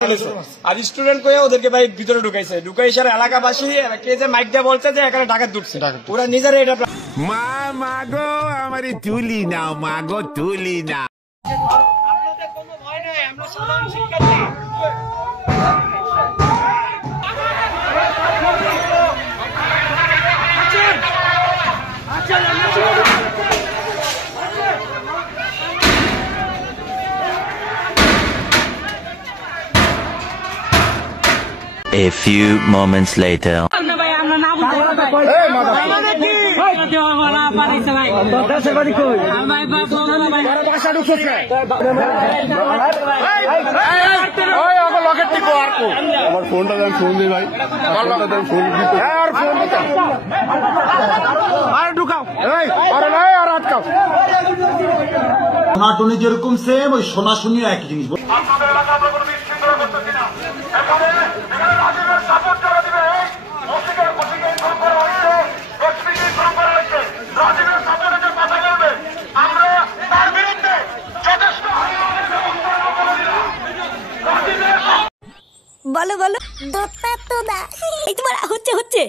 আর student কয়ে ওদেরকে ভাই ভিতরে ঢুকাইছে, ঢুকাইসার এলাকাবাসী কে যে মাইক দিয়ে বলছে যে এখানে ডাকাত ঢুকছে, ওরা নিজেরা এটা মাগো আমারে তুলি নাও, মাগো তুলি না। আপনাদের কোনো ভয় নাই, আমরা সাধারণ শিক্ষার্থী। A few moments later. সোনাটুনি যেরকম সেম, ওই সোনাশুনি একই জিনিস। বলো বলো, এই তোমার হচ্ছে হচ্ছে